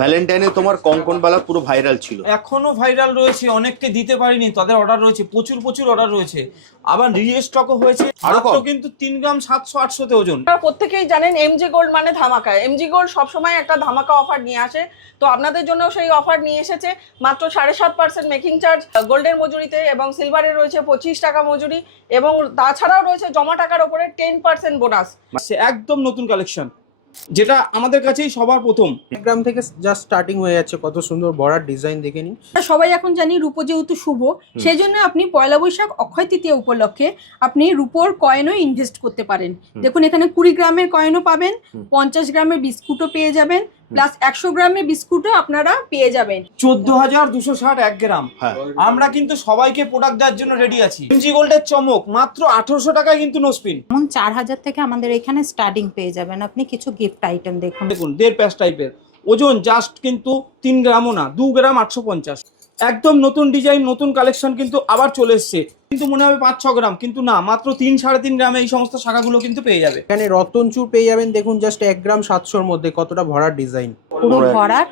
ভ্যালেন্টাইনে তোমার কঙ্কন বালা পুরো ভাইরাল ছিল, এখনো ভাইরাল রয়েছে, অনেককে দিতে পারিনি, তাদের অর্ডার রয়েছে, প্রচুর অর্ডার রয়েছে, আবার রিস্টকও হয়েছে। মাত্র কিন্তু 3 গ্রাম 700-800 ওজন। আপনারা প্রত্যেকেই জানেন এমজি গোল্ড মানে ধামাকা। এমজি গোল্ড সবসময় একটা ধামাকা অফার নিয়ে আসে, তো আপনাদের জন্য সেই অফার নিয়ে এসেছে। মাত্র 7.5% মেকিং চার্জ গোল্ডের মজুরিতে, এবং সিলভারে রয়েছে 25 টাকা মজুরি, এবং তাছাড়াও রয়েছে জমা টাকার ওপরে 10% বোনাস। একদম নতুন কালেকশন, যেটা আমাদের কাছেই সবার প্রথম। 1 গ্রাম থেকে জাস্ট স্টার্টিং হয়ে যাচ্ছে। কত সুন্দর বড়ার ডিজাইন দেখে নিন। সবাই এখন জানি রূপো যেহেতু শুভ, সেই জন্য আপনি পয়লা বৈশাখ অক্ষয় তৃতীয়া উপলক্ষে আপনি রূপোর কয়েনও ইনভেস্ট করতে পারেন। দেখুন এখানে 20 গ্রামের কয়েনও পাবেন, 50 গ্রামের বিস্কুটও পেয়ে যাবেন, প্লাস 100 গ্রামের বিস্কুটও আপনারা পেয়ে যাবেন। 14,260 1 গ্রাম। আমরা কিন্তু সবাইকে প্রোডাক্ট দেওয়ার জন্য রেডি আছি। এমজি গোল্ডের চমক, মাত্র 1800 টাকায় কিন্তু নো স্পিন। যেমন 4000 থেকে আমাদের এখানে স্টার্টিং পেয়ে যাবেন আপনি কিছু গিফট আইটেম। দেখুন 1.5 প্যাচ টাইপের, ওজন জাস্ট কিন্তু 3 গ্রামও না, 2 গ্রাম 850। একদম নতুন ডিজাইন, নতুন কালেকশন কিন্তু আবার চলে এসছে। কিন্তু মনে হবে 5-6 গ্রাম, কিন্তু না, মাত্র 3-3.5 গ্রামে এই সমস্ত শাখাগুলো কিন্তু পেয়ে যাবে। এখানে রতনচুর পেয়ে যাবেন, দেখুন জাস্ট 1 গ্রাম 700-র মধ্যে কতটা ভরার ডিজাইন। পুরো ভরাট,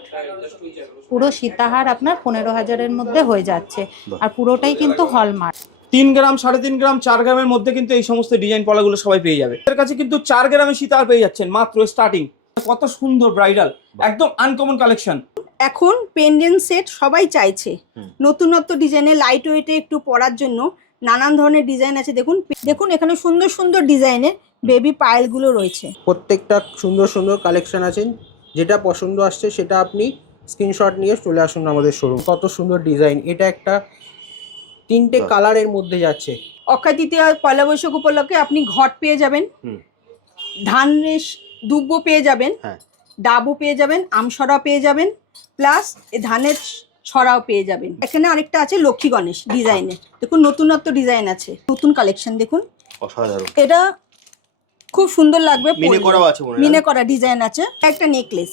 পুরো সীতাহার আপনার 15,000-এর মধ্যে হয়ে যাচ্ছে, আর পুরোটাই কিন্তু হলমার্ক। 3 গ্রাম, 3.5 গ্রাম, 4 গ্রামের মধ্যে কিন্তু এই সমস্ত ডিজাইন পলাগুলো সবাই পেয়ে যাবে। এর কাছে কিন্তু 4 গ্রামে সীতাহার পেয়ে যাচ্ছেন মাত্র স্টার্টিং। কত সুন্দর ব্রাইডাল, একদম আনকমন কালেকশন। এখন পেন্ডেন্ট সেট সবাই চাইছে, নতুনত্ব ডিজাইনে লাইট ওয়েটে একটু পরার জন্য নানান ধরনের ডিজাইন আছে। দেখুন এখানে সুন্দর সুন্দর ডিজাইনের বেবি পায়েলগুলো রয়েছে। প্রত্যেকটা সুন্দর সুন্দর কালেকশন আছে, যেটা পছন্দ আসছে সেটা আপনি স্ক্রিনশট নিয়ে চলে আসুন আমাদের শোরুম। কত সুন্দর ডিজাইন, এটা একটা 3টে কালারের মধ্যে যাচ্ছে। অক্ষয় তৃতীয়া পয়লা বৈশাখ উপলক্ষে আপনি ঘট পেয়ে যাবেন, ধানের দুব্বো পেয়ে যাবেন, ডাবও পেয়ে যাবেন, আমসরা পেয়ে যাবেন, প্লাস ধানের ছড়াও পেয়ে যাবেন। এখানে আরেকটা আছে লক্ষ্মী গণেশ ডিজাইনে, দেখুন নতুনত্ব ডিজাইন আছে, নতুন কালেকশন দেখুন, অসাধারণ। এটা খুব সুন্দর লাগবে, মিনে করা ডিজাইন আছে। একটা নেকলেস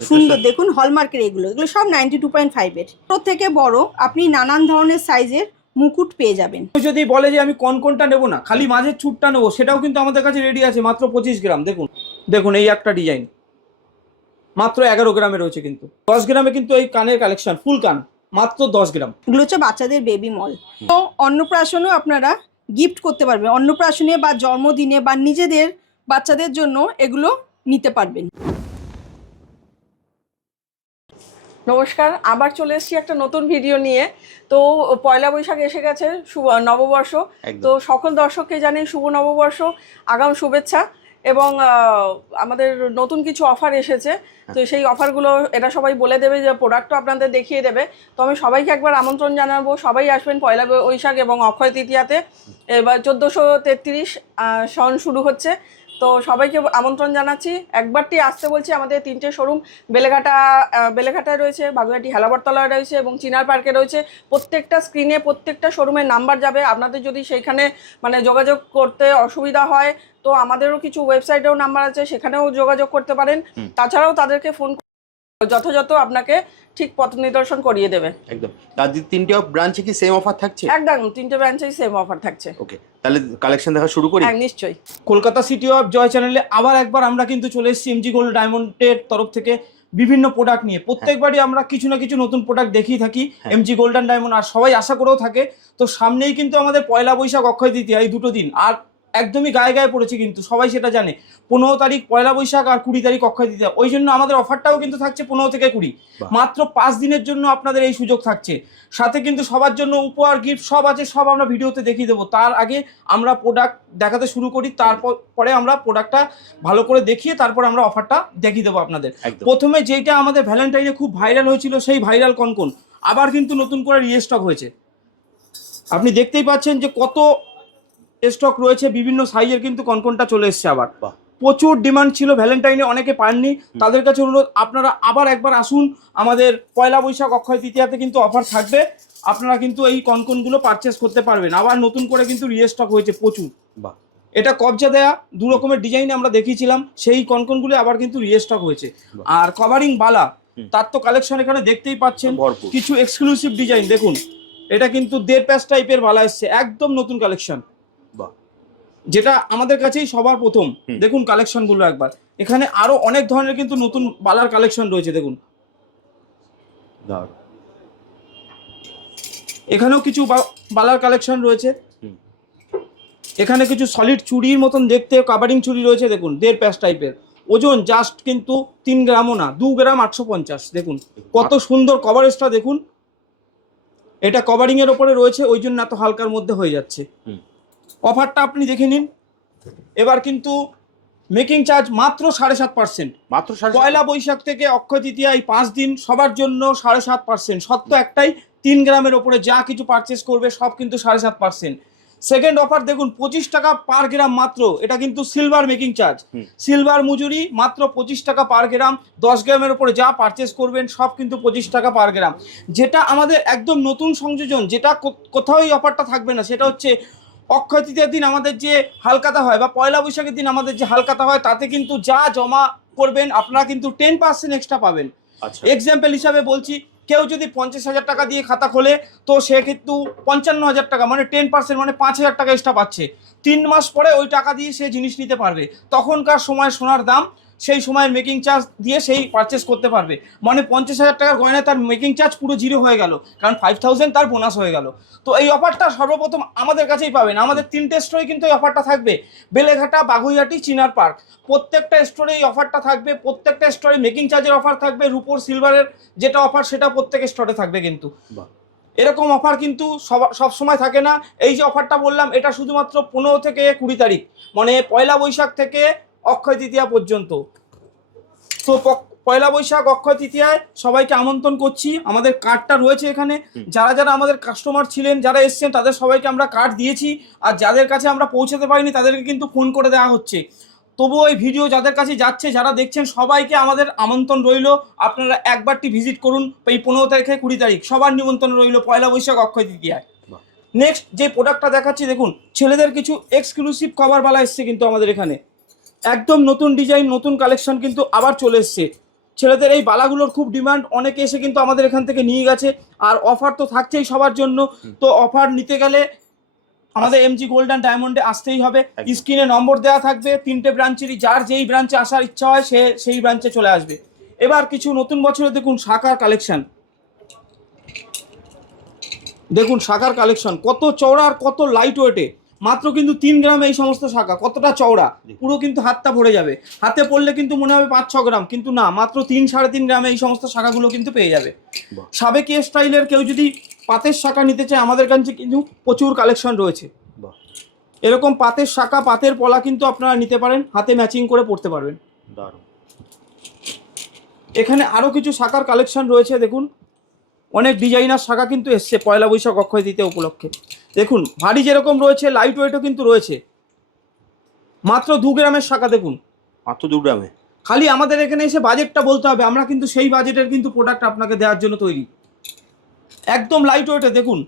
সুন্দর, দেখুন হলমার্কের, এগুলো সব 92.5 এর। ছোট থেকে বড় আপনি নানান ধরনের সাইজের মুকুট পেয়ে যাবেন। যদি বলে যে আমি কোনটা নেবো না, খালি মাঝের চুটটা নেবো, সেটাও কিন্তু আমাদের কাছে রেডি আছে মাত্র 25 গ্রাম। দেখুন এই একটা ডিজাইন মাত্র 11 গ্রামে রয়েছে, কিন্তু 10 গ্রামে কিন্তু এই কানের কালেকশন, ফুল কান মাত্র 10 গ্রাম। এগুলো হচ্ছে বাচ্চাদের বেবি মল। তো অন্নপ্রাশনও আপনারা গিফট করতে পারবেন, অন্নপ্রাশনে বা জন্মদিনে বা নিজেদের বাচ্চাদের জন্য এগুলো নিতে পারবেন। নমস্কার, আবার চলে এসেছি একটা নতুন ভিডিও নিয়ে। তো পয়লা বৈশাখ এসে গেছে, শুভ নববর্ষ। তো সকল দর্শককে জানাই শুভ নববর্ষ, আগাম শুভেচ্ছা। এবং আমাদের নতুন কিছু অফার এসেছে, তো সেই অফারগুলো এরা সবাই বলে দেবে, যে প্রোডাক্টও আপনাদের দেখিয়ে দেবে। তো আমি সবাইকে একবার আমন্ত্রণ জানাবো, সবাই আসবেন পয়লা বৈশাখ এবং অক্ষয় তৃতীয়াতে। এবার 1433 সন শুরু হচ্ছে, তো সবাইকে আমন্ত্রণ জানাচ্ছি। একবারটি আসতে বলছি। আমাদের 3টে শোরুম বেলেঘাটায় রয়েছে, বাগুইআটি হেলাবরতলায় রয়েছে এবং চিনার পার্কে রয়েছে। প্রত্যেকটা স্ক্রিনে প্রত্যেকটা শোরুমের নাম্বার যাবে। আপনাদের যদি সেইখানে মানে যোগাযোগ করতে অসুবিধা হয়, তো আমাদেরও কিছু ওয়েবসাইটেও নাম্বার আছে, সেখানেও যোগাযোগ করতে পারেন। তাছাড়াও তাদেরকে ফোন যথাযথ আপনাকে ঠিক পথ নিদর্শন করিয়ে দেবে। একদম। তাদের 3টে ব্রাঞ্চে কি সেম অফার থাকছে? একদম 3টে ব্রাঞ্চেই সেম অফার থাকছে। ওকে, তাহলে কালেকশন দেখা শুরু করি। হ্যাঁ, নিশ্চয়ই। কলকাতা সিটি অফ জয় চ্যানেলে আবার একবার আমরা কিন্তু চলে এসেছি এমজি গোল্ড ডায়মন্ডের তরফ থেকে বিভিন্ন প্রোডাক্ট নিয়ে। প্রত্যেকবারই আমরা কিছু না কিছু নতুন প্রোডাক্ট দেখিয়ে থাকি এমজি গোল্ড অ্যান্ড ডায়মন্ড, আর সবাই আশা করেও থাকে। তো সামনেই কিন্তু আমাদের পয়লা বৈশাখ অক্ষয় তৃতীয়া, এই দুটো দিন আর একদমই গায়ে পড়েছে, কিন্তু সবাই সেটা জানে। 15 তারিখ পয়লা বৈশাখ আর 20 তারিখ অক্ষয় তৃতীয়া। ওই জন্য আমাদের অফারটাও কিন্তু থাকছে 15 থেকে 20, মাত্র 5 দিনের জন্য আপনাদের এই সুযোগ থাকছে। সাথে কিন্তু সবার জন্য উপহার, গিফট সব আছে, সব আমরা ভিডিওতে দেখিয়ে দেবো। তার আগে আমরা প্রোডাক্ট দেখাতে শুরু করি, তারপরে আমরা প্রোডাক্টটা ভালো করে দেখিয়ে তারপর আমরা অফারটা দেখিয়ে দেবো আপনাদের। প্রথমে যেটা আমাদের ভ্যালেন্টাইনে খুব ভাইরাল হয়েছিল, সেই ভাইরাল কনকন আবার কিন্তু নতুন করে রিস্টক হয়েছে। আপনি দেখতেই পাচ্ছেন যে কত স্টক রয়েছে, বিভিন্ন সাইজের কিন্তু কনকনটা চলে এসছে আবার। প্রচুর ডিমান্ড ছিল ভ্যালেন্টাইনে, অনেকে পাননি, তাদের কাছে অনুরোধ আপনারা আবার একবার আসুন। আমাদের পয়লা বৈশাখ অক্ষয় তৃতীয়াতে কিন্তু অফার থাকবে, আপনারা কিন্তু এই কনকনগুলো পারচেস করতে পারবেন। আবার নতুন করে কিন্তু রিস্টক হয়েছে প্রচুর। এটা কবজা দেয়া 2 রকমের ডিজাইনে আমরা দেখিয়েছিলাম, সেই কনকনগুলো আবার কিন্তু রিস্টক হয়েছে। আর কভারিং বালা, তার তো কালেকশন এখানে দেখতেই পাচ্ছেন, কিছু এক্সক্লুসিভ ডিজাইন। দেখুন এটা কিন্তু 1.5 প্যাচ টাইপের বালা এসছে, একদম নতুন কালেকশন। যেটা আমাদের কাছেই সবার প্রথম। দেখুন কালেকশনগুলো একবার, এখানে আরো অনেক ধরনের কিন্তু নতুন বালার কালেকশন রয়েছে। দেখুন দারুণ। এখানেও কিছু বালার কালেকশন রয়েছে। এখানে কিছু সলিড চুড়ির মতন দেখতে কাভারিং চুড়ি রয়েছে। দেখুন 1.5 প্যাচ টাইপের, ওজন জাস্ট কিন্তু 3 গ্রামও না, 2 গ্রাম 850। দেখুন কত সুন্দর কভারেজটা দেখুন, এটা কভারিং এর ওপরে রয়েছে, ওই জন্য এত হালকার মধ্যে হয়ে যাচ্ছে। অফারটা আপনি দেখে নিন। এবার কিন্তু মেকিং চার্জ মাত্র 7.5%। মাত্র 7.5%? পয়লা বৈশাখ থেকে অক্ষয় তৃতীয়া এই 5 দিন সবার জন্য 7.5%। সত্য একটাই, 3 গ্রামের ওপরে যা কিছু পারচেস করবে সব কিন্তু 7.5%। সেকেন্ড অফার দেখুন 25 টাকা পার গ্রাম মাত্র, এটা কিন্তু সিলভার মেকিং চার্জ, সিলভার মজুরি মাত্র 25 টাকা পার গ্রাম। 10 গ্রামের ওপরে যা পারচেস করবেন সব কিন্তু 25 টাকা পার গ্রাম। যেটা আমাদের একদম নতুন সংযোজন, যেটা কোথাও এই অফারটা থাকবে না, সেটা হচ্ছে অক্ষয় তৃতীয়ার দিন আমাদের যে হালখাতা হয় বা পয়লা বৈশাখের দিন আমাদের যে হালখাতা হয়, তাতে কিন্তু যা জমা করবেন আপনারা কিন্তু 10% এক্সট্রা পাবেন। আচ্ছা। এক্সাম্পল হিসাবে বলছি, কেউ যদি 50,000 টাকা দিয়ে খাতা খোলে, তো সে কিন্তু 55,000 টাকা মানে 10% মানে 5,000 টাকা এক্সট্রা পাচ্ছে। 3 মাস পরে ওই টাকা দিয়ে সে জিনিস নিতে পারবে। তখনকার সময় সোনার দাম, সেই সময়ের মেকিং চার্জ দিয়ে সেই পারচেস করতে পারবে। মানে 50,000 টাকার গয়নায় তার মেকিং চার্জ পুরো জিরো হয়ে গেল, কারণ 5,000 তার বোনাস হয়ে গেল। তো এই অফারটা সর্বপ্রথম আমাদের কাছেই পাবেন। আমাদের 3টে স্টোরে কিন্তু এই অফারটা থাকবে, বেলেঘাটা, বাগুইহাটি, চিনার পার্ক। প্রত্যেকটা স্টোরে এই অফারটা থাকবে, প্রত্যেকটা স্টোরে মেকিং চার্জের অফার থাকবে, রুপোর সিলভারের যেটা অফার সেটা প্রত্যেক স্টোরে থাকবে কিন্তু। এরকম অফার কিন্তু সব সময় থাকে না। এই যে অফারটা বললাম, এটা শুধুমাত্র 15 থেকে 20 তারিখ, মানে পয়লা বৈশাখ থেকে অক্ষয় তৃতীয়া পর্যন্ত। তো পয়লা বৈশাখ অক্ষয় তৃতীয়ায় সবাইকে আমন্ত্রণ করছি। আমাদের কার্ডটা রয়েছে এখানে, যারা যারা আমাদের কাস্টমার ছিলেন, যারা এসছেন, তাদের সবাইকে আমরা কার্ড দিয়েছি। আর যাদের কাছে আমরা পৌঁছাতে পারিনি তাদেরকে কিন্তু ফোন করে দেওয়া হচ্ছে। তবুও এই ভিডিও যাদের কাছে যাচ্ছে, যারা দেখছেন, সবাইকে আমাদের আমন্ত্রণ রইল, আপনারা একবারটি ভিজিট করুন। এই 15 তারিখ থেকে 20 তারিখ সবার নিমন্ত্রণ রইল পয়লা বৈশাখ অক্ষয় তৃতীয়ায়। নেক্সট যে প্রোডাক্টটা দেখাচ্ছি দেখুন, ছেলেদের কিছু এক্সক্লুসিভ কভারবালা এসছে কিন্তু আমাদের এখানে, একদম নতুন ডিজাইন, নতুন কালেকশন কিন্তু আবার চলে এসছে। ছেলেদের এই বালাগুলোর খুব ডিমান্ড, অনেকে এসে কিন্তু আমাদের এখান থেকে নিয়ে গেছে। আর অফার তো থাকছেই সবার জন্য। তো অফার নিতে গেলে আমাদের এমজি গোল্ড অ্যান্ড ডায়মন্ডে আসতেই হবে। স্ক্রিনে নম্বর দেওয়া থাকবে 3টে ব্রাঞ্চেরই, যার যেই ব্রাঞ্চে আসার ইচ্ছা হয় সে সেই ব্রাঞ্চে চলে আসবে। এবার কিছু নতুন বছরে দেখুন শাখার কালেকশন, দেখুন শাখার কালেকশন কত চওড়া আর কত লাইট ওয়েটে। মাত্র কিন্তু 3 গ্রামে এই সমস্ত শাখা, কতটা চওড়া, পুরো কিন্তু হাতটা ভরে যাবে। হাতে পড়লে কিন্তু মনে হবে 5-6 গ্রাম, কিন্তু না, মাত্র 3-3.5 গ্রামে এই সমস্ত শাখাগুলো কিন্তু পেয়ে যাবে। সাবেকি স্টাইলের কেউ যদি পাতের শাখা নিতে চায়, আমাদের কাছে কিন্তু প্রচুর কালেকশন রয়েছে। এরকম পাতের শাখা, পাতের পলা কিন্তু আপনারা নিতে পারেন, হাতে ম্যাচিং করে পড়তে পারবেন। এখানে আরও কিছু শাখার কালেকশন রয়েছে। দেখুন অনেক ডিজাইনার শাখা কিন্তু এসছে পয়লা বৈশাখ অক্ষয় তৃতীয়া উপলক্ষে। দেখুন ভারী যেরকম রয়েছে, লাইট ওয়েটও কিন্তু রয়েছে। মাত্র 2 গ্রামের শাখা, দেখুন মাত্র 2 গ্রামে। খালি আমাদের এখানে এসে বাজেটটা বলতে হবে, আমরা কিন্তু সেই বাজেটের কিন্তু প্রোডাক্ট আপনাকে দেওয়ার জন্য তৈরি। একদম লাইট ওয়েটে দেখুন,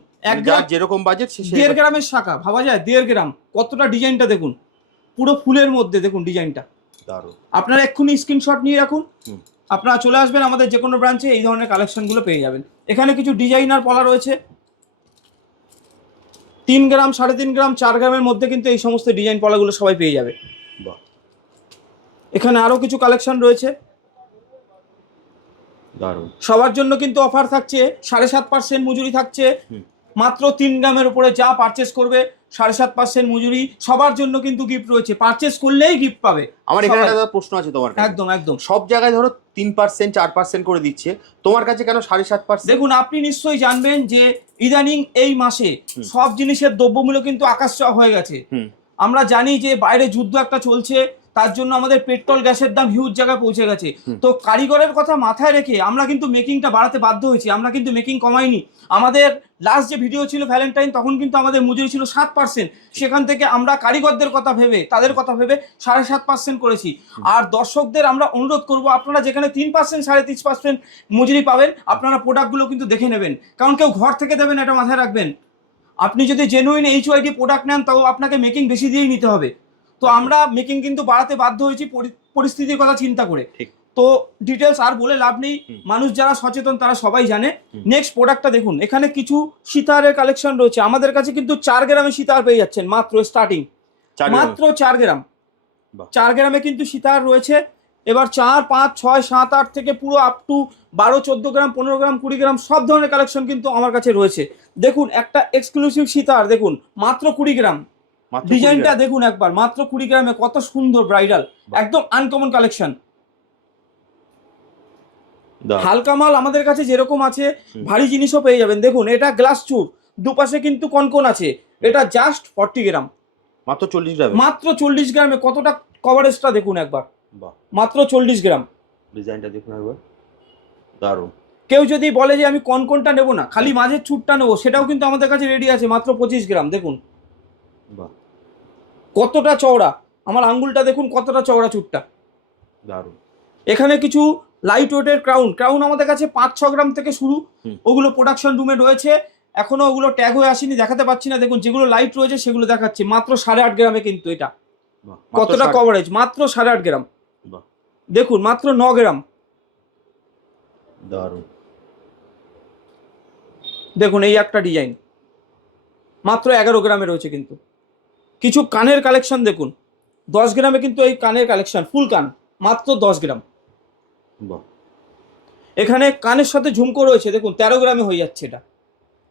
যেরকম বাজেট 1.5 গ্রামের শাখা, ভাবা যায় 1.5 গ্রাম, কতটা ডিজাইনটা দেখুন, পুরো ফুলের মধ্যে দেখুন ডিজাইনটা। আপনারা এক্ষুনি স্ক্রিনশট নিয়ে রাখুন, আপনারা চলে আসবেন আমাদের যে কোনো ব্রাঞ্চে, এই ধরনের কালেকশনগুলো পেয়ে যাবেন। এখানে কিছু ডিজাইনার পলা রয়েছে 3 গ্রাম, 3.5 গ্রাম, 4 গ্রামের মধ্যে কিন্তু এই সমস্ত ডিজাইন পলাগুলো সবাই পেয়ে যাবে। এখানে আরও কিছু কালেকশন রয়েছে সবার জন্য কিন্তু অফার থাকছে। 7.5% মজুরি থাকছে। মাত্র 3 গ্রামের উপরে যা পারচেস করবে 7.5% মজুরি। সবার জন্য কিন্তু গিফট রয়েছে, পারচেস করলেই গিফট পাবে। আমার এখানে একটা প্রশ্ন আছে তোমার কাছে। একদম একদম। সব জায়গায় ধরো 3%, 4% করে দিচ্ছে, তোমার কাছে কেন 7.5%? দেখুন আপনি নিশ্চয়ই জানবেন যে ইদানিং এই মাসে সব জিনিসের দ্রব্যমূল্য কিন্তু আকাশ ছোঁয়া হয়ে গেছে। আমরা জানি যে বাইরে যুদ্ধ একটা চলছে, তার জন্য আমাদের পেট্রোল গ্যাসের দাম হিউজ জায়গায় পৌঁছে গেছে। তো কারিগরের কথা মাথায় রেখে আমরা কিন্তু মেকিংটা বাড়াতে বাধ্য হয়েছি, আমরা কিন্তু মেকিং কমাইনি। আমাদের লাস্ট যে ভিডিও ছিল ভ্যালেন্টাইন, তখন কিন্তু আমাদের মজুরি ছিল 7%, সেখান থেকে আমরা কারিগরদের কথা ভেবে, তাদের কথা ভেবে 7.5% করেছি। আর দর্শকদের আমরা অনুরোধ করব, আপনারা যেখানে 3%, 3.5% মজুরি পাবেন, আপনারা প্রোডাক্টগুলো কিন্তু দেখে নেবেন, কারণ কেউ ঘর থেকে দেবেন, এটা মাথায় রাখবেন। আপনি যদি জেনুইন HYD প্রোডাক্ট নেন, তাও আপনাকে মেকিং বেশি দিয়েই নিতে হবে। তো আমরা মেকিং কিন্তু বাড়াতে বাধ্য হয়েছি পরিস্থিতির কথা চিন্তা করে। তো ডিটেলস আর বলে লাভ নেই, মানুষ যারা সচেতন তারা সবাই জানে। নেক্সট প্রোডাক্টটা দেখুন, এখানে কিছু সীতাহারের কালেকশন রয়েছে। আমাদের কাছে কিন্তু 4 গ্রামে সীতাহার পেয়ে যাচ্ছেন মাত্র স্টার্টিং। 4 গ্রাম। মাত্র 4 গ্রাম। বাহ। 4 গ্রামে কিন্তু সীতাহার রয়েছে। এবার 4, 5, 6, 7, 8 থেকে পুরো আপ টু 12, 14 গ্রাম, 15 গ্রাম, 20 গ্রাম সব ধরনের কালেকশন কিন্তু আমার কাছে রয়েছে। দেখুন একটা এক্সক্লুসিভ সীতাহার দেখুন মাত্র 20 গ্রাম। মাত্র 20 ডিজাইনটা গ্রাম। দেখুন একবার, মাত্র 20 গ্রামে কত সুন্দর ব্রাইডাল, বাহ। একদম আনকমন কালেকশন। দারুণ। হালকা মাল আমাদের কাছে যেরকম আছে হুম। ভারী জিনিসও পেয়ে যাবেন। দেখুন এটা গ্লাস চুর, দুপাশে কিন্তু কনকন আছে। এটা জাস্ট 40 গ্রাম। মাত্র 40 গ্রামে। মাত্র 40 গ্রামে কতটা কভারেজটা দেখুন একবার, বাহ, মাত্র 40 গ্রাম। ডিজাইনটা দেখুন একবার, দারুণ। কেউ যদি বলে যে আমি কনকনটা নেবো না, খালি মাঝের চুরটা নেবো, সেটাও কিন্তু আমাদের কাছে রেডি আছে, মাত্র 25 গ্রাম। দেখুন বাহ, কতটা চওড়া, আমার আঙ্গুলটা দেখুন কতটা চওড়া চুরটা। দারুণ। এখানে কিছু লাইট ওয়েটের ক্রাউন আমাদের কাছে 5-6 গ্রাম থেকে শুরু। হুম। ওগুলো প্রোডাকশন রুমে রয়েছে, এখনো ওগুলো ট্যাগ হয়ে আসেনি, দেখাতে পাচ্ছি না। দেখুন যেগুলো লাইট রয়েছে সেগুলো দেখাচ্ছি, মাত্র 8.5 গ্রামে কিন্তু এটা। বাহ, কতটা কভারেজ, মাত্র 8.5 গ্রাম। বাহ, দেখুন মাত্র 9 গ্রাম। দারুণ। দেখুন এই একটা ডিজাইন মাত্র 11 গ্রামে রয়েছে কিন্তু। কিছু কানের কালেকশন দেখুন 10 গ্রামে কিন্তু এই কানের কালেকশন, ফুল কান মাত্র 10 গ্রাম। বাহ, এখানে কানের সাথে ঝুমকো রয়েছে, দেখুন 13 গ্রামে হয়ে যাচ্ছে এটা,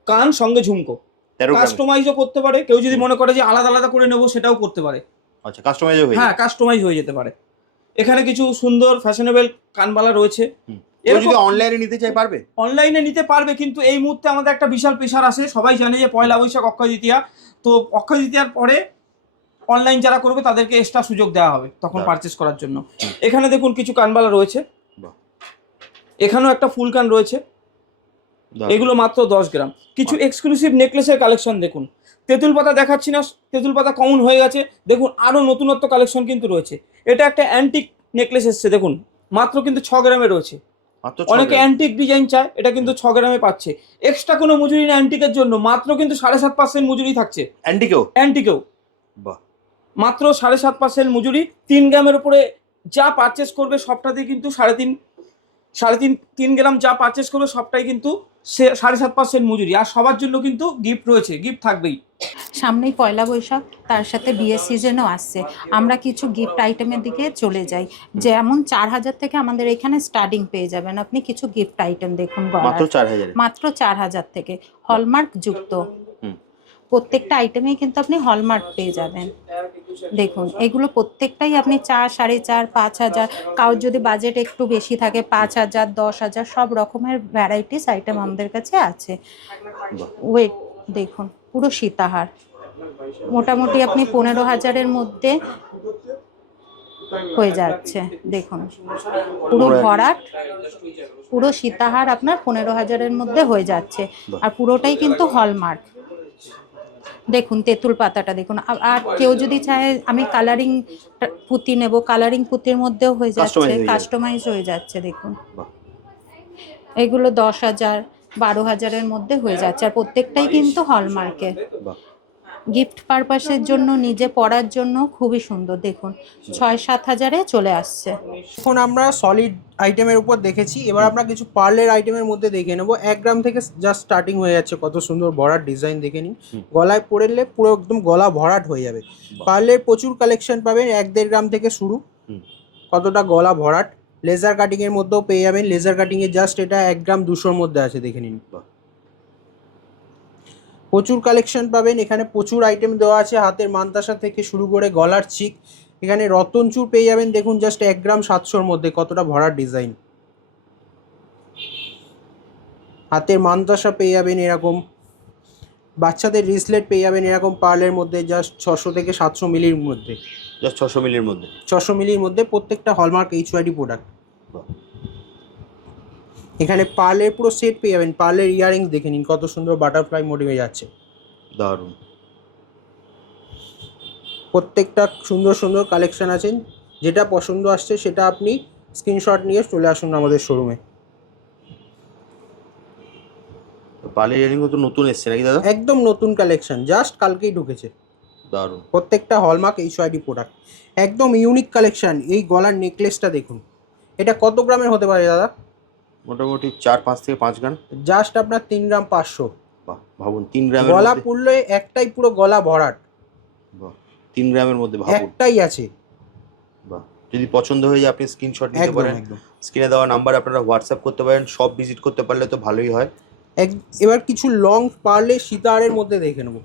কান সঙ্গে ঝুমকো। 13 গ্রাম। কাস্টমাইজও করতে পারে কেউ, যদি মনে করে যে আলাদা আলাদা করে নেবো সেটাও করতে পারে। আচ্ছা, কাস্টমাইজও হয়ে হ্যাঁ, কাস্টমাইজ হয়ে যেতে পারে। এখানে কিছু সুন্দর ফ্যাশনেবল কানবালা রয়েছে। কেউ যদি অনলাইনে নিতে চাই পারবে? অনলাইনে নিতে পারবে, কিন্তু এই মুহূর্তে আমাদের একটা বিশাল প্রেশার আসে। সবাই জানে যে পয়লা বৈশাখ, অক্ষয় তৃতীয়া, তো অক্ষয় তৃতীয়ার পরে অনলাইন যারা করবে তাদেরকে এক্সট্রা সুযোগ দেওয়া হবে তখন দারুণ। পারচেস করার জন্য। এখানে দেখুন কিছু কানবালা রয়েছে, বাহ, এখানেও একটা ফুল কান রয়েছে, দারুণ। এগুলো মাত্র 10 গ্রাম। কিছু এক্সক্লুসিভ নেকলেসের কালেকশন দেখুন, তেঁতুল পাতা দেখাচ্ছি না, তেঁতুল পাতা কমন হয়ে গেছে। দেখুন আরো নতুনত্ব কালেকশন কিন্তু রয়েছে। এটা একটা অ্যান্টিক নেকলেস এসছে, দেখুন মাত্র কিন্তু 6 গ্রামে রয়েছে। মাত্র 6 অনেকে গ্রাম। অ্যান্টিক ডিজাইন চায়, এটা কিন্তু 6 গ্রামে পাচ্ছে। এক্সট্রা কোনো মজুরি না অ্যান্টিকের জন্য, মাত্র কিন্তু 7.5% মজুরি থাকছে অ্যান্টিকেও? অ্যান্টিকেও। বাহ, মাত্র 7.5% মজুরি। 3 গ্রামের উপরে যা পারচেস করবে সবটাতেই কিন্তু 3.5 গ্রাম যা পারচেস করবে সবটাই কিন্তু 7.5% মজুরি। আর সবার জন্য কিন্তু গিফট রয়েছে, গিফট থাকবেই। সামনেই পয়লা বৈশাক, তার সাথে বিয়ের সিজনও আসছে। আমরা কিছু গিফট আইটেমের দিকে চলে যাই। যেমন 4000 থেকে আমাদের এখানে স্টার্টিং পেয়ে যাবেন আপনি কিছু গিফট আইটেম। দেখুন মাত্র 4000 এ? মাত্র 4000 থেকে হলমার্ক যুক্ত প্রত্যেকটা আইটেমেই কিন্তু আপনি হলমার্ক পেয়ে যাবেন। দেখুন এগুলো প্রত্যেকটাই আপনি 4, 4.5, 5000, কারোর যদি বাজেট একটু বেশি থাকে 5000, 10,000 সব রকমের ভ্যারাইটিস আইটেম আমাদের কাছে আছে। ওয়েট দেখুন, পুরো সীতাহার মোটামুটি আপনি 15,000-এর মধ্যে হয়ে যাচ্ছে। দেখুন পুরো ভরাট, পুরো সীতাহার আপনার 15,000-এর মধ্যে হয়ে যাচ্ছে। আর পুরোটাই কিন্তু হলমার্ক। দেখুন তেঁতুল পাতাটা দেখুন। আর কেউ যদি চায় আমি কালারিং পুঁতি নেব, কালারিং পুঁতির মধ্যেও হয়ে যাচ্ছে, কাস্টমাইজ হয়ে যাচ্ছে। দেখুন এগুলো 10,000, 12,000-এর মধ্যে হয়ে যাচ্ছে। আর প্রত্যেকটাই কিন্তু হলমার্কের। গিফট পারপাসের জন্য, নিজে পরার জন্য খুবই সুন্দর। দেখুন 6-7 হাজারে চলে আসছে। এখন আমরা সলিড আইটেমের উপর দেখেছি, এবার আমরা কিছু পার্লের আইটেমের মধ্যে দেখে নেবো। 1 গ্রাম থেকে জাস্ট স্টার্টিং হয়ে যাচ্ছে। কত সুন্দর ভরাট ডিজাইন দেখে নিন, গলায় পরলে পুরো একদম গলা ভরাট হয়ে যাবে। পার্লের প্রচুর কালেকশন পাবেন, 1-1.5 গ্রাম থেকে শুরু। কতটা গলা ভরাট। লেজার কাটিং এর মধ্যেও পেয়ে যাবেন। লেজার কাটিং এ জাস্ট এটা 1 গ্রাম 200-র মধ্যে আছে, দেখে নিন। প্রচুর কালেকশন পাবেন এখানে, প্রচুর আইটেম দেওয়া আছে। হাতের মান্তাসা থেকে শুরু করে গলার চিক, এখানে রতনচুর পেয়ে যাবেন। দেখুন জাস্ট 1 গ্রাম 700-র মধ্যে কতটা ভরাট ডিজাইন। হাতের মান্তাসা পেয়ে যাবেন এরকম, বাচ্চাদের রিসলেট পেয়ে যাবেন এরকম পার্লের মধ্যে, জাস্ট 600 থেকে 700 মিলির মধ্যে। জাস্ট 600 মিলির মধ্যে? 600 মিলির মধ্যে, প্রত্যেকটা হলমার্ক HYD প্রোডাক্ট। এখানে পার্লের পুরো সেট পেয়ে যাবেন। পার্লের ইয়ারিংস দেখে নিন কত সুন্দর বাটারফ্লাই মোটিভে যাচ্ছে, দারুণ। প্রত্যেকটা সুন্দর সুন্দর কালেকশন আছেন। যেটা পছন্দ আসছে সেটা আপনি স্ক্রিনশট নিয়ে চলে আসুন আমাদের শোরুমে। পার্লের ইয়ারিংও তো নতুন এসছে নাকি দাদা? একদম নতুন কালেকশন, জাস্ট কালকেই ঢুকেছে। দারুণ। প্রত্যেকটা হলমার্ক HYD প্রোডাক্ট, একদম ইউনিক কালেকশন। এই গলার নেকলেসটা দেখুন, এটা কত গ্রামের হতে পারে দাদা? মোটামুটি 4-5 থেকে 5 গ্রাম। জাস্ট আপনার 3 গ্রাম 500। বাহ, ভাবুন 3 গ্রাম গলা পুরলে একটাই পুরো গলা ভরাট। বাহ, 3 গ্রামের মধ্যে ভাবুন। একটাই আছে। বাহ, যদি পছন্দ হয়ে যায় আপনি স্ক্রিনশট নিতে একদম পারেন। একদম। স্ক্রিনে দেওয়া নাম্বার আপনারা হোয়াটসঅ্যাপ করতে পারেন, সব ভিজিট করতে পারলে তো ভালোই হয়। এবার কিছু লং পার্লে সীতাহারের মধ্যে দেখে নেবো।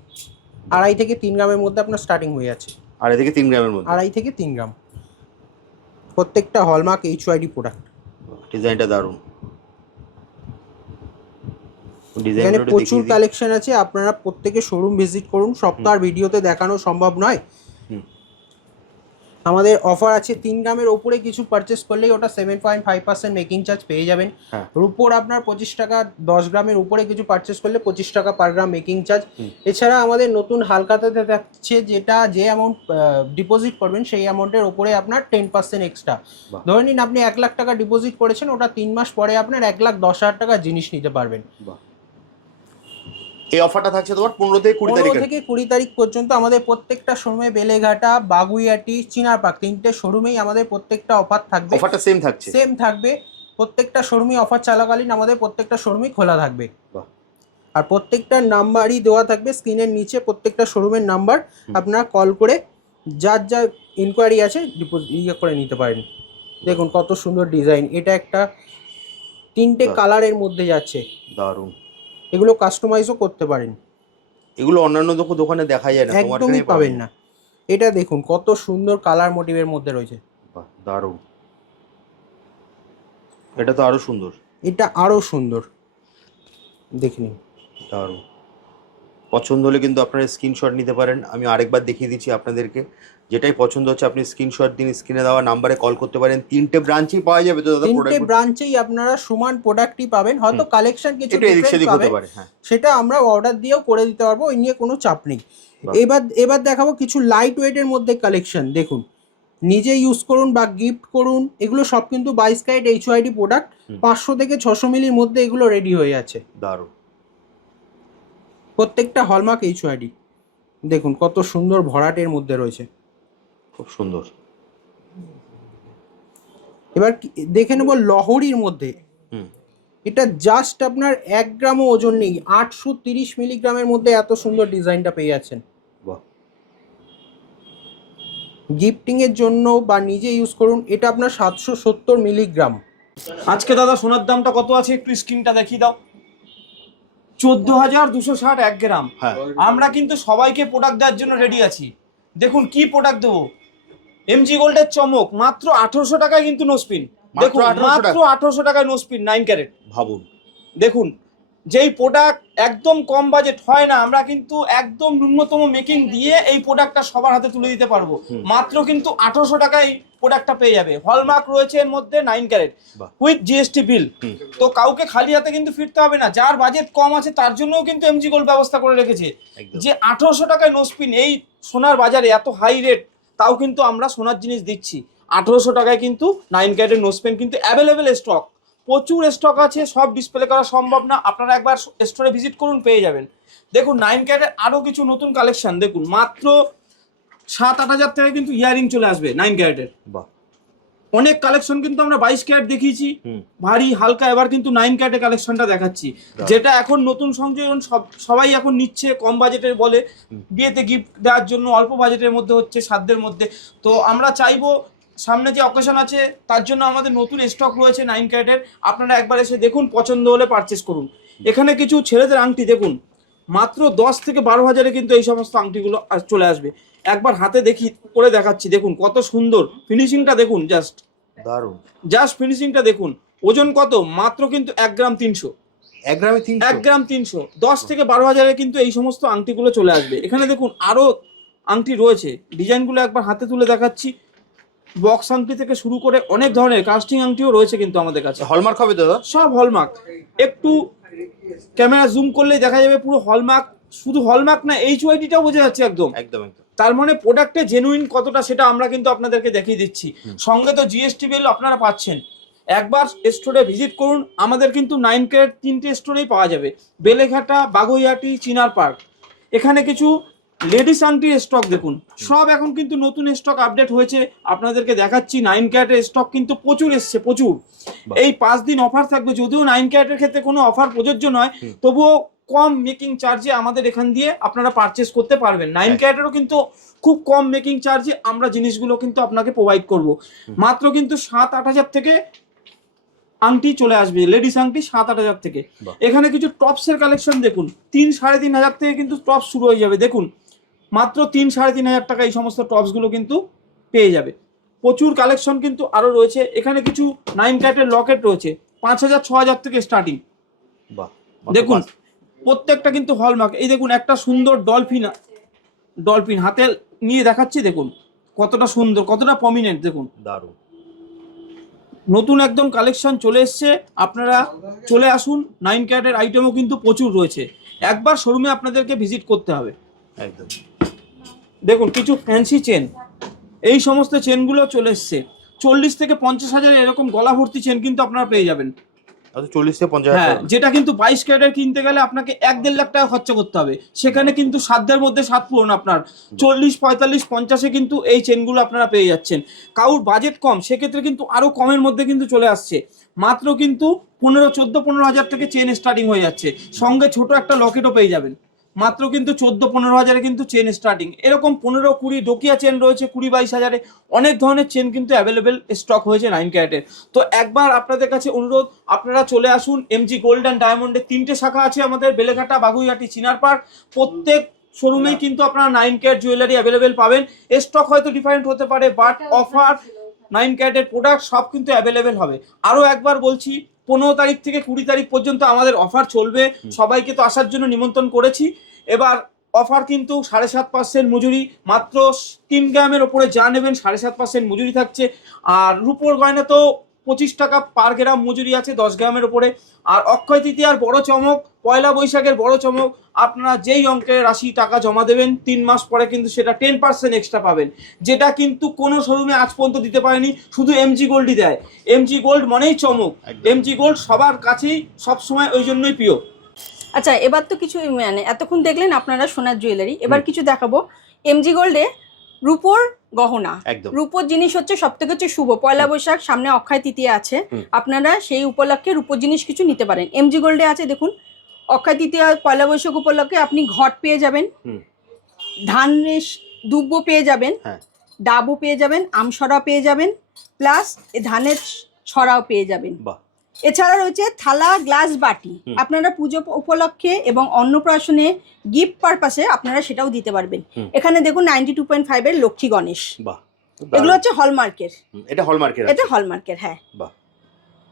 2.5 থেকে 3 গ্রামের মধ্যে আপনার স্টার্টিং হয়ে যাচ্ছে। 2.5 থেকে 3 গ্রামের মধ্যে। 2.5 থেকে 3 গ্রাম, প্রত্যেকটা হলমার্ক এইচওআইডি প্রোডাক্ট। ডিজাইনটা দারুণ। এখানে প্রচুর কালেকশন আছে, আপনারা প্রত্যেকে শোরুম ভিজিট করুন। সব তো আর ভিডিওতে দেখানো সম্ভব নয়। আমাদের অফার আছে 3 গ্রামের ওপরে কিছু পারচেস করলেই ওটা 7.5% মেকিং চার্জ পেয়ে যাবেন। রুপোর আপনার 25 টাকা, 10 গ্রামের উপরে কিছু পারচেস করলে 25 টাকা পার গ্রাম মেকিং চার্জ। এছাড়া আমাদের নতুন হালকাতাতে থাকছে, যেটা যে অ্যামাউন্ট ডিপোজিট করবেন সেই অ্যামাউন্টের ওপরে আপনার 10% এক্সট্রা। ধরে নিন আপনি 1 লাখ টাকা ডিপোজিট করেছেন, ওটা 3 মাস পরে আপনার 1,10,000 টাকার জিনিস নিতে পারবেন। এই অফারটা থাকছে তোমার 15 থেকে 20 তারিখ। 15 থেকে 20 তারিখ পর্যন্ত আমাদের প্রত্যেকটা শোরুমে, বেলেঘাটা, বাগুইয়াটি, চিনারপাক, 3টে শোরুমেই আমাদের প্রত্যেকটা অফার থাকবে। অফারটা সেম থাকছে? সেম থাকবে। প্রত্যেকটা শোরুমে অফার চলাকালীন আমাদের প্রত্যেকটা শোরুমই খোলা থাকবে। আর প্রত্যেকটা নাম্বারই দেওয়া থাকবে স্ক্রিনের নিচে, প্রত্যেকটা শোরুমের নাম্বার। আপনারা কল করে যার যা ইনকোয়ারি আছে করে নিতে পারেন। দেখুন কত সুন্দর ডিজাইন, এটা একটা 3টে কালারের মধ্যে যাচ্ছে, দারুণ। এগুলো কাস্টমাইজও করতে পারেন। এগুলো অন্যান্য দোকানে দেখা যায় না, তোমার একদমই পাবেন না। এটা দেখুন কত সুন্দর কালার মোটিভের মধ্যে রয়েছে। বাহ, দারুণ। এটা তো আরো সুন্দর। এটা আরো সুন্দর, দেখে নিন। দারুণ। পছন্দ হলে কিন্তু আপনারা স্ক্রিনশট নিতে পারেন। আমি আরেকবার দেখিয়ে দিচ্ছি আপনাদেরকে, যেটাই পছন্দ হচ্ছে আপনি স্ক্রিনশট দিন, স্ক্রিনে দেওয়া নাম্বারে কল করতে পারেন। 3টে ব্রাঞ্চই পাওয়া যাবে তো দাদা? 3টে ব্রাঞ্চেই আপনারা সমান প্রোডাক্টই পাবেন, হয়তো কালেকশন কিছু ডিফারেন্ট পাবেন, সেটা আমরা অর্ডার দিয়েও করে দিতে পারবো, ওই নিয়ে কোনো চাপ নেই। এবার দেখাবো কিছু লাইট ওয়েটের মধ্যে কালেকশন। দেখুন, নিজে ইউজ করুন বা গিফট করুন, এগুলো সব কিন্তু 22 ক্যারেট এইচওআইডি প্রোডাক্ট। 500 থেকে 600 মিলির মধ্যে এগুলো রেডি হয়ে যাচ্ছে। দারুণ। প্রত্যেকটা হলমার্ক এইচওআইডি। দেখুন কত সুন্দর ভরাটের মধ্যে রয়েছে, খুব সুন্দর। এবার দেখে নেব লহরির মধ্যে। এটা জাস্ট আপনার 1 গ্রামও ওজন নেই, 830 মিলিগ্রামের মধ্যে এত সুন্দর ডিজাইনটা পেয়ে যাচ্ছেন। গিফটিং এর জন্য বা নিজে ইউজ করুন। এটা আপনার 770 মিলিগ্রাম। আজকে দাদা সোনার দামটা কত আছে একটু স্ক্রিনটা দেখিয়ে দাও। 14,260 1 গ্রাম। আমরা কিন্তু সবাইকে প্রোডাক্ট দেওয়ার জন্য রেডি আছি। দেখুন কি প্রোডাক্ট দেবো, এমজি গোল্ডের চমক, মাত্র 1800 টাকায় কিন্তু নো স্পিন। দেখুন মাত্র 1800 টাকায় নো স্পিন 9 ক্যারেট। ভাবুন, দেখুন যেই প্রোডাক্ট একদম কম বাজেট হয় না, আমরা কিন্তু একদম ন্যূনতম মেকিং দিয়ে এই প্রোডাক্টটা সবার হাতে তুলে দিতে পারবো। মাত্র কিন্তু 1800 টাকায় প্রোডাক্টটা পেয়ে যাবে। হলমার্ক রয়েছে এর মধ্যে 9 ক্যারেট উইথ জিএসটি বিল। তো কাউকে খালি হাতে কিন্তু ফিরতে হবে না। যার বাজেট কম আছে তার জন্যও কিন্তু এমজি গোল্ড ব্যবস্থা করে রেখেছে যে 1800 টাকায় নো স্পিন। এই সোনার বাজারে এত হাই রেট, তাও কিন্তু আমরা সোনার জিনিস দিচ্ছি 1800 টাকায়। কিন্তু 9 ক্যারেটের নো স্পিন কিন্তু অ্যাভেলেবেল স্টক, প্রচুর স্টক আছে, সব ডিসপ্লে করা সম্ভব না। আপনারা একবার স্টোরে ভিজিট করুন, পেয়ে যাবেন। দেখুন 9 ক্যারেটের আরও কিছু নতুন কালেকশন। দেখুন মাত্র 7-8 হাজার টাকায় কিন্তু ইয়ারিং চলে আসবে 9 ক্যারেটের। অনেক কালেকশন কিন্তু আমরা 22 ক্যারেট দেখিয়েছি, ভারী হালকা। এবার কিন্তু 9 ক্যারেটের কালেকশনটা দেখাচ্ছি, যেটা এখন নতুন সংযোজন। সবাই এখন নিচ্ছে, কম বাজেটের বলে, বিয়েতে গিফট দেওয়ার জন্য, অল্প বাজেটের মধ্যে হচ্ছে, সাধ্যের মধ্যে। তো আমরা চাইবো সামনে যে অকেশন আছে তার জন্য আমাদের নতুন স্টক রয়েছে 9 ক্যারেটের। আপনারা একবার এসে দেখুন, পছন্দ হলে পারচেস করুন। এখানে কিছু ছেলেদের আংটি দেখুন, মাত্র 10 থেকে 12 হাজারে কিন্তু এই সমস্ত আংটিগুলো চলে আসবে। একবার হাতে করে দেখাচ্ছি, দেখুন কত সুন্দর ফিনিশিংটা, দেখুন জাস্ট দারুণ। জাস্ট ফিনিশিংটা দেখুন। ওজন কত? মাত্র কিন্তু 1 গ্রাম 300। 1 গ্রামে 300? 1 গ্রাম 300। 10 থেকে 12 হাজারে কিন্তু এই সমস্ত আংটিগুলো চলে আসবে। এখানে দেখুন আরো আংটি রয়েছে, ডিজাইনগুলো একবার হাতে তুলে দেখাচ্ছি। বক্স আংটি থেকে শুরু করে অনেক ধরনের কাস্টিং আংটিও রয়েছে কিন্তু আমাদের কাছে। হলমার্ক হবে দাদা? সব হলমার্ক। একটু ক্যামেরা জুম করলেই দেখা যাবে পুরো হলমার্ক। শুধু হলমার্ক না, এইচওআইডিটাও বোঝা যাচ্ছে একদম। একদম। তার মানে প্রোডাক্টে জেনুইন কতটা সেটা আমরা কিন্তু আপনাদেরকে দেখিয়ে দিচ্ছি। সঙ্গে তো জিএসটি বিল আপনারা পাচ্ছেন। একবার স্টোরে ভিজিট করুন। আমাদের কিন্তু 9 ক্যারেট 3টে স্টোরেই পাওয়া যাবে, বেলেঘাটা, বাগুইয়াটি, চিনার পার্ক। এখানে কিছু লেডিস আংটির স্টক দেখুন, সব এখন কিন্তু নতুন স্টক আপডেট হয়েছে, আপনাদেরকে দেখাচ্ছি। 9 ক্যারেটের স্টক কিন্তু প্রচুর এসছে, প্রচুর। এই 5 দিন অফার থাকবে, যদিও 9 ক্যারেটের ক্ষেত্রে কোনো অফার প্রযোজ্য নয়, তবুও কম মেকিং চার্জে আমাদের এখান দিয়ে আপনারা পারচেস করতে পারবেন। 9 ক্যারেটেরও কিন্তু খুব কম মেকিং চার্জে আমরা জিনিসগুলো কিন্তু আপনাকে প্রোভাইড করব। মাত্র কিন্তু 7-8 হাজার থেকে আংটি চলে আসবে, লেডিস আংটি 7-8 হাজার থেকে। এখানে কিছু টপসের কালেকশন দেখুন, 3-3.5 হাজার থেকে কিন্তু টপস শুরু হয়ে যাবে। দেখুন মাত্র 3-3.5 হাজার টাকা এই সমস্ত টপসগুলো কিন্তু পেয়ে যাবে। প্রচুর কালেকশন কিন্তু আরও রয়েছে। এখানে কিছু 9 ক্যারেটের লকেট রয়েছে 5,000-6,000 থেকে স্টার্টিং। দেখুন প্রত্যেকটা কিন্তু হলমার্ক। এই দেখুন একটা সুন্দর ডলফিন হাতে নিয়ে দেখাচ্ছি, দেখুন কতটা সুন্দর, কতটা প্রমিনেন্ট, দেখুন দারুণ। নতুন একদম কালেকশন চলে এসছে, আপনারা চলে আসুন। 9 ক্যারেটের আইটেমও কিন্তু প্রচুর রয়েছে, একবার শোরুমে আপনাদেরকে ভিজিট করতে হবে। একদম দেখুন কিছু ফ্যান্সি চেন, এই সমস্ত চেনগুলো চলে এসছে 40 থেকে 50 হাজার এরকম গলা ভর্তি চেন কিন্তু আপনারা পেয়ে যাবেন। 40 থেকে 50 হাজার। হ্যাঁ, যেটা কিন্তু 22 ক্যারেটের কিনতে গেলে আপনাকে 1-1.5 লাখ টাকা খরচা করতে হবে, সেখানে কিন্তু সাধ্যের মধ্যে সাত পূরণ আপনার 40, 45, 50-এ কিন্তু এই চেনগুলো আপনারা পেয়ে যাচ্ছেন। কারোর বাজেট কম, সেক্ষেত্রে কিন্তু আরো কমের মধ্যে কিন্তু চলে আসছে। মাত্র কিন্তু 14-15 হাজার থেকে চেন স্টার্টিং হয়ে যাচ্ছে, সঙ্গে ছোট একটা লকেটও পেয়ে যাবেন। মাত্র কিন্তু 14-15 হাজারে কিন্তু চেন স্টার্টিং। এরকম 15-20 ডোকিয়া চেন রয়েছে 20-22 হাজারে। অনেক ধরনের চেন কিন্তু অ্যাভেলেবেল স্টক হয়েছে 9 ক্যারেটের। তো একবার আপনাদের কাছে অনুরোধ, আপনারা চলে আসুন। এমজি গোল্ড অ্যান্ড ডায়মন্ডের 3টে শাখা আছে আমাদের, বেলেঘাটা, বাগুইহাটি, চিনারপাড়। প্রত্যেক শোরুমেই কিন্তু আপনারা 9 ক্যারেট জুয়েলারি অ্যাভেলেবেল পাবেন। স্টক হয়তো ডিফারেন্ট হতে পারে, বাট অফার 9 ক্যারেটের প্রোডাক্ট সব কিন্তু অ্যাভেলেবেল হবে। আরও একবার বলছি, 15 তারিখ থেকে 20 তারিখ পর্যন্ত আমাদের অফার চলবে। সবাইকে তো আসার জন্য নিমন্ত্রণ করেছি। এবার অফার কিন্তু 7.5% মজুরি, মাত্র 3 গ্রামের ওপরে যা নেবেন 7.5% মজুরি থাকছে। আর রূপোর গয়না তো 25 টাকা পার গ্রাম মজুরি আছে 10 গ্রামের ওপরে। আর অক্ষয় তৃতীয়ার বড় চমক, পয়লা বৈশাখের বড় চমক, আপনারা যেই অঙ্কের রাশি টাকা জমা দেবেন 3 মাস পরে কিন্তু সেটা 10% এক্সট্রা পাবেন, যেটা কিন্তু কোনো শোরুমে আজ পর্যন্ত দিতে পারেনি, শুধু এমজি গোল্ডই দেয়। এমজি গোল্ড মানেই চমক, এমজি গোল্ড সবার কাছেই সবসময় ওই জন্যই প্রিয়। আচ্ছা, এবার তো কিছু মানে এতক্ষণ দেখলেন আপনারা সোনার জুয়েলারি, এবার কিছু দেখাবো। এমজি গোল্ডে রূপোর গহনা, রূপোর জিনিস হচ্ছে সব থেকে হচ্ছে শুভ। পয়লা বৈশাখ সামনে, অক্ষয় তৃতীয়া আছে, আপনারা সেই উপলক্ষে রূপোর জিনিস কিছু নিতে পারেন। এমজি গোল্ডে আছে দেখুন, অক্ষয় তৃতীয়া পয়লা বৈশাখ উপলক্ষে আপনি ঘট পেয়ে যাবেন, ধানের দুব্ব পেয়ে যাবেন, ডাবও পেয়ে যাবেন, আমসরা পেয়ে যাবেন, প্লাস ধানের ছড়াও পেয়ে যাবেন। এছাড়া রয়েছে থালা, গ্লাস, বাটি। আপনারা পুজো উপলক্ষে এবং অন্নপ্রাশনে গিফট পারপাসে আপনারা সেটাও দিতে পারবেন। এখানে দেখুন 92.5 এর লক্ষ্মী গণেশ, এগুলো হচ্ছে হলমার্কের। এটা হলমার্কের, হ্যাঁ।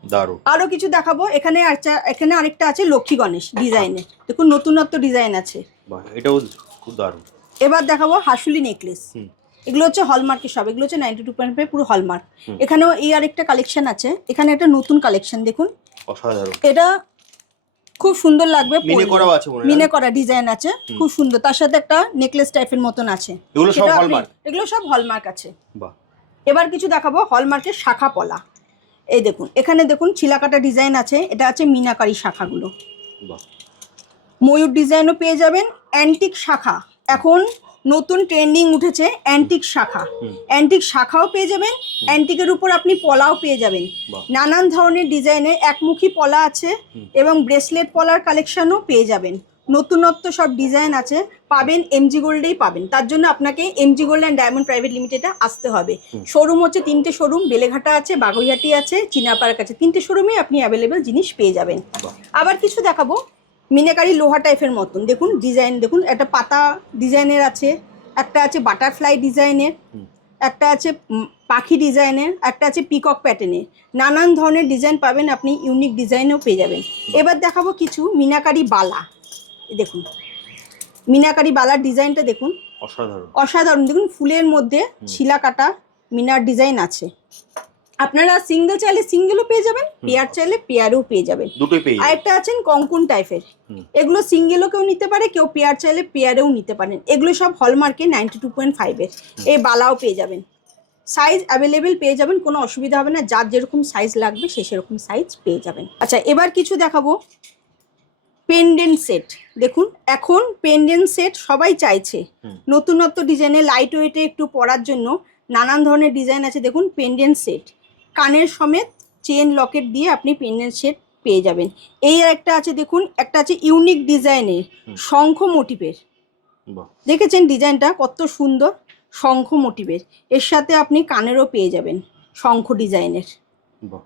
দারুণ। আরো কিছু দেখাবো। এখানে আরেকটা আছে লক্ষ্মী গণেশ ডিজাইনের, দেখুন নতুনত্ব ডিজাইন আছে, এটাও খুব দারুণ। এবার দেখাবো হাসুলি নেকলেস, এগুলো হচ্ছে হলমার্কের সব, এগুলো হচ্ছে 92.5 পুরো হলমার্ক। এখানেও এই আরেকটা কালেকশন আছে, এখানে একটা নতুন কালেকশন দেখুন, অসাধারণ। এটা খুব সুন্দর লাগবে, মিনে করা আছে, মিনে করা ডিজাইন আছে, খুব সুন্দর। তার সাথে একটা নেকলেস টাইপের মতন আছে, এগুলো সব হলমার্ক। এগুলো সব হলমার্ক আছে। এবার কিছু দেখাবো হলমার্কের শাখা পলা। এই দেখুন, এখানে দেখুন ছিলাকাটা ডিজাইন আছে, এটা আছে মিনাকারি শাখাগুলো, ময়ূর ডিজাইনও পেয়ে যাবেন। অ্যান্টিক শাখা, এখন নতুন ট্রেন্ডিং উঠেছে অ্যান্টিক শাখা, অ্যান্টিক শাখাও পেয়ে যাবেন। অ্যান্টিকের উপর আপনি পলাও পেয়ে যাবেন, নানান ধরনের ডিজাইনের একমুখী পলা আছে এবং ব্রেসলেট পলার কালেকশনও পেয়ে যাবেন। নতুনত্ব সব ডিজাইন আছে, পাবেন এমজি গোল্ডেই পাবেন। তার জন্য আপনাকে MG gold and diamond private লিমিটেডে আসতে হবে। শোরুম হচ্ছে 3টে শোরুম, বেলেঘাটা আছে, বাগুইহাটি আছে, চিনাপাড়ার কাছে। 3টে শোরুমে আপনি অ্যাভেলেবেল জিনিস পেয়ে যাবেন। আবার কিছু দেখাবো মিনাকারি লোহা টাইপের মতন, দেখুন ডিজাইন দেখুন, একটা পাতা ডিজাইনের আছে, একটা আছে বাটারফ্লাই ডিজাইনের, একটা আছে পাখি ডিজাইনের, একটা আছে পিকক প্যাটার্নের। নানান ধরনের ডিজাইন পাবেন আপনি, ইউনিক ডিজাইনও পেয়ে যাবেন। এবার দেখাবো কিছু মিনাকারি বালা, দেখুন মিনাকারি বালার ডিজাইনটা দেখুন, অসাধারণ। দেখুন ফুলের মধ্যে ছিলা কাটা মিনার ডিজাইন আছে। আপনারা সিঙ্গেল চাইলে সিঙ্গেলও পেয়ে যাবেন, পেয়ার চাইলে পেয়ারও পেয়ে যাবেন, দুটোই পেয়ে যাবেন। আরেকটা আছেন কঙ্কুন টাইপের, এগুলো সিঙ্গেলও কেউ নিতে পারে, কেউ পেয়ার চাইলে পেয়ারেও নিতে পারেন। এগুলো সব হলমার্কে 92.5 এর। এই বালাও পেয়ে যাবেন, সাইজ অ্যাভেলেবেল পেয়ে যাবেন, কোনো অসুবিধা হবে না। যার যেরকম সাইজ লাগবে সে সেরকম সাইজ পেয়ে যাবেন। আচ্ছা, এবার কিছু দেখাবো পেন্ডেন্ট সেট। দেখুন এখন পেন্ডেন্ট সেট সবাই চাইছে, নতুনত্ব ডিজাইনে লাইট ওয়েটে একটু পরার জন্য নানান ধরনের ডিজাইন আছে। দেখুন পেন্ডেন্ট সেট, কানের সমেত চেন লকেট দিয়ে আপনি পেন্ডেন্ট সেট পেয়ে যাবেন। এই আর একটা আছে দেখুন, একটা আছে ইউনিক ডিজাইনের শঙ্খ মোটিভের, বাহ দেখেছেন ডিজাইনটা কত সুন্দর, শঙ্খ মোটিভের। এর সাথে আপনি কানেরও পেয়ে যাবেন শঙ্খ ডিজাইনের। বাহ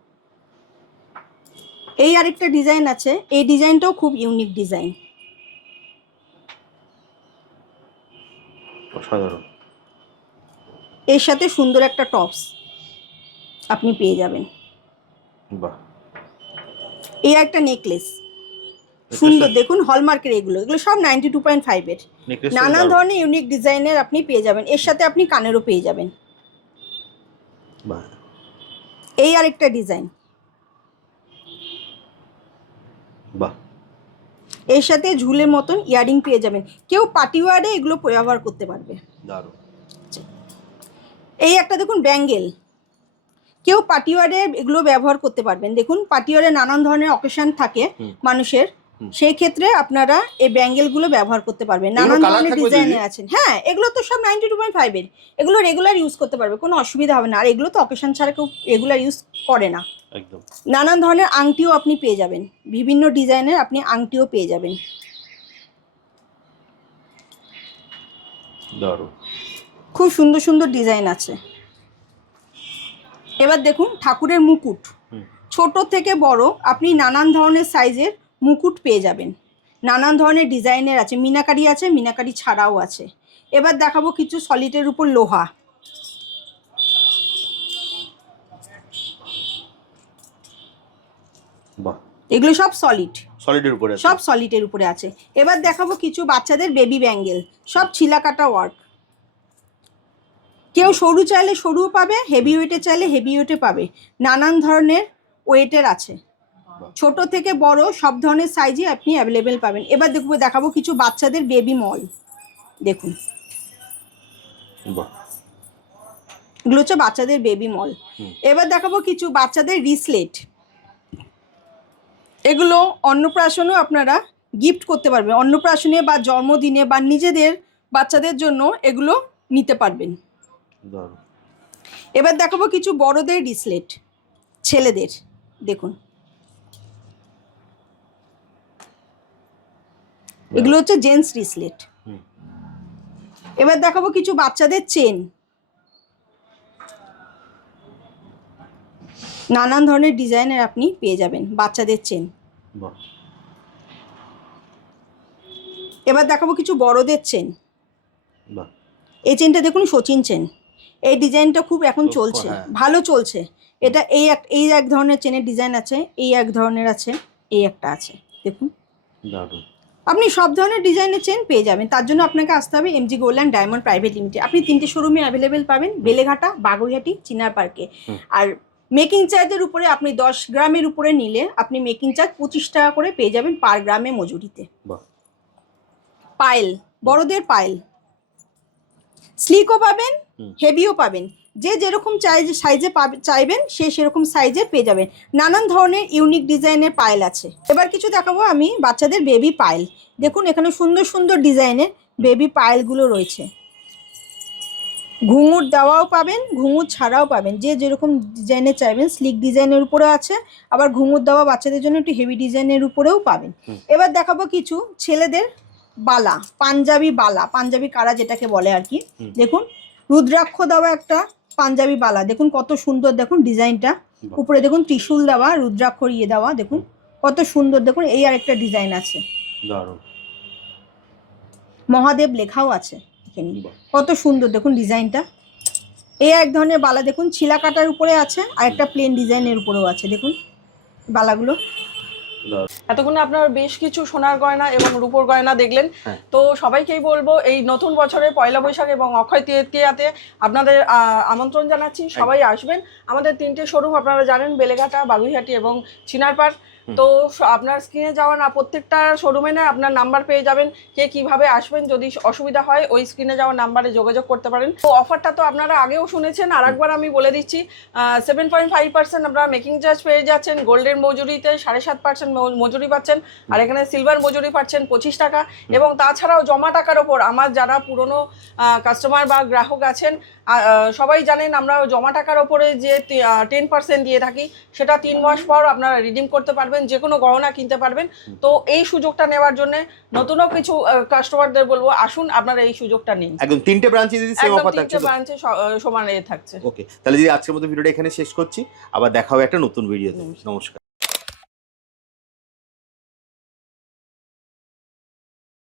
এই আরেকটা ডিজাইন আছে, এই ডিজাইনটাও খুব ইউনিক ডিজাইন। অসাধারণ। এর সাথে সুন্দর একটা টপস আপনি পেয়ে যাবেন। বাহ এই একটা নেকলেস সুন্দর, দেখুন হলমার্কের, এগুলো সব 92.5 এর নেকলেস নানান ধরনের ইউনিক ডিজাইনের আপনি পেয়ে যাবেন। এর সাথে আপনি কানেরও পেয়ে যাবেন। বাহ এই আরেকটা ডিজাইন, বাহ এর সাথে ঝুলের মতন ইয়ারিং পেয়ে যাবেন। কেউ পার্টি ওয়ারে এগুলো ব্যবহার করতে পারবে। দারুণ। এই একটা দেখুন ব্যাঙ্গেল, কেউ পার্টি ওয়ারে এগুলো ব্যবহার করতে পারবেন। দেখুন পার্টি ওয়ারে নানান ধরনের অকেশন থাকে মানুষের, সেই ক্ষেত্রে আপনারা এই ব্যাঙ্গেলগুলো ব্যবহার করতে পারবেন। নানান ধরনের ডিজাইনের আছেন। হ্যাঁ, এগুলো তো সব 92.5 এর, এগুলো রেগুলার ইউজ করতে পারবে, কোনো অসুবিধা হবে না। আর এগুলো তো অকেশন ছাড়া কেউ রেগুলার ইউজ করে না। একদম। নানান ধরনের আংটিও আপনি পেয়ে যাবেন, বিভিন্ন ডিজাইনের আপনি আংটিও পেয়ে যাবেন। দারুণ। খুব সুন্দর সুন্দর ডিজাইন আছে। এবার দেখুন ঠাকুরের মুকুট, ছোট থেকে বড় আপনি নানান ধরনের সাইজের মুকুট পেয়ে যাবেন। নানান ধরনের ডিজাইনের আছে, মিনাকারি আছে, মিনাকারি ছাড়াও আছে। এবার দেখাবো কিছু সলিডের উপর লোহা। বাহ এগুলো সব সলিড, সলিডের উপরে সব সলিডের উপরে আছে। এবার দেখাবো কিছু বাচ্চাদের বেবি ব্যাঙ্গেল, সব ছিলাকাটা ওয়ার্ক। কেউ সরু চাইলে সরুও পাবে, হেভি ওয়েটে চাইলে হেভি ওয়েটে পাবে। নানান ধরনের ওয়েটের আছে, ছোট থেকে বড় সব ধরনের সাইজে আপনি অ্যাভেলেবেল পাবেন। এবার দেখাবো কিছু বাচ্চাদের বেবি মল। দেখুন বাহ এগুলো হচ্ছে বাচ্চাদের বেবি মল। এবার দেখাবো কিছু বাচ্চাদের রিসলেট। এগুলো অন্নপ্রাশনেও আপনারা গিফট করতে পারবেন, অন্নপ্রাশনে বা জন্মদিনে বা নিজেদের বাচ্চাদের জন্য এগুলো নিতে পারবেন। দারুণ। এবার দেখাবো কিছু বড়দের রিসলেট ছেলেদের। দেখুন এগুলো হচ্ছে জেন্টস রিসলেট। এবার দেখাবো কিছু বাচ্চাদের চেন, নানান ধরনের ডিজাইনের আপনি পেয়ে যাবেন বাচ্চাদের চেন। বাহ এবার দেখাবো কিছু বড়দের চেন। বাহ এই চেনটা দেখুন সচিন চেন, এই ডিজাইনটা খুব এখন চলছে, ভালো চলছে। এটা এই এক ধরনের চেনের ডিজাইন আছে, এই এক ধরনের আছে, এই একটা আছে। দেখুন দারুণ। আপনি সব ধরনের ডিজাইনের চেন পেয়ে যাবেন। তার জন্য আপনাকে আসতে হবে MG gold and diamond private limited. আপনি 3টে শোরুমে অ্যাভেলেবেল পাবেন, বেলেঘাটা, বাগুইহাটি, চিনার পার্কে। আর মেকিং চার্জের উপরে আপনি 10 গ্রামের উপরে নিলে আপনি মেকিং চার্জ 25 টাকা করে পেয়ে যাবেন পার গ্রামে মজুরিতে। বাহ পায়েল, বড়দের পায়েল, স্লিকও পাবেন, হেভিও পাবেন। যে যেরকম সাইজে চাইবেন সে সেরকম সাইজের পেয়ে যাবেন। নানান ধরনের ইউনিক ডিজাইনের পায়েল আছে। এবার কিছু দেখাবো আমি বাচ্চাদের বেবি পায়েল। দেখুন এখানে সুন্দর সুন্দর ডিজাইনের বেবি পায়েলগুলো রয়েছে। ঘুঙুর দেওয়াও পাবেন, ঘুঙুর ছাড়াও পাবেন, যে যেরকম ডিজাইনের চাইবেন। স্লিক ডিজাইনের উপরে আছে, আবার ঘুঙুর দেওয়া বাচ্চাদের জন্য একটু হেভি ডিজাইনের উপরেও পাবেন। এবার দেখাবো কিছু ছেলেদের বালা, পাঞ্জাবি বালা, পাঞ্জাবি কারা যেটাকে বলে আর কি। দেখুন রুদ্রাক্ষ দেওয়া একটা পাঞ্জাবি বালা, দেখুন কত সুন্দর, দেখুন ডিজাইনটা। উপরে দেখুন ত্রিশূল দেওয়া, রুদ্রাক্ষর ইয়ে দেওয়া, দেখুন কত সুন্দর। দেখুন এই আরেকটা ডিজাইন আছে, দারুণ। মহাদেব লেখাও আছে এখানে, কত সুন্দর দেখুন ডিজাইনটা। এই এক ধরনের বালা দেখুন ছিলা কাটার উপরে আছে, আর একটা প্লেন ডিজাইনের উপরেও আছে। দেখুন বালাগুলো। এতক্ষণে আপনারা বেশ কিছু সোনার গয়না এবং রূপোর গয়না দেখলেন। তো সবাইকেই বলবো এই নতুন বছরে পয়লা বৈশাখ এবং অক্ষয় তৃতীয়াতে আপনাদের আমন্ত্রণ জানাচ্ছি, সবাই আসবেন। আমাদের 3টে শোরুম আপনারা জানেন, বেলেঘাটা, বাগুইহাটি এবং চিনারপাড়। তো আপনার স্ক্রিনে যাওয়া না প্রত্যেকটা শোরুমে না আপনার নাম্বার পেয়ে যাবেন, কে কিভাবে আসবেন। যদি অসুবিধা হয় ওই স্ক্রিনে যাওয়া নাম্বারে যোগাযোগ করতে পারেন। তো অফারটা তো আপনারা আগেও শুনেছেন, আর একবার আমি বলে দিচ্ছি, 7.5% আপনারা মেকিং চার্জ পেয়ে যাচ্ছেন। গোল্ডের মজুরিতে 7.5% মজুরি পাচ্ছেন, আর এখানে সিলভার মজুরি পাচ্ছেন 25 টাকা। এবং তাছাড়াও জমা টাকার ওপর আমার যারা পুরনো কাস্টমার বা গ্রাহক আছেন, সবাই জানেন আমরা জমা টাকার ওপরে যে 10% দিয়ে থাকি, সেটা 3 মাস পর আপনারা রিডিম করতে পারবেন, যে কোনো গহনা কিনতে পারবেন। তো এই সুযোগটা নেওয়ার জন্য নতুনও কিছু কাস্টমারদের বলবো, আসুন আপনারা এই সুযোগটা নিন। একদম 3টে ব্রাঞ্চে দিদি সেম একদম অফার থাকছে 3টে ব্রাঞ্চে সমান থাকছে। ওকে, তাহলে দিদি আজকের মতো ভিডিওটা এখানে শেষ করছি, আবার দেখা হবে একটা নতুন ভিডিওতে। নমস্কার।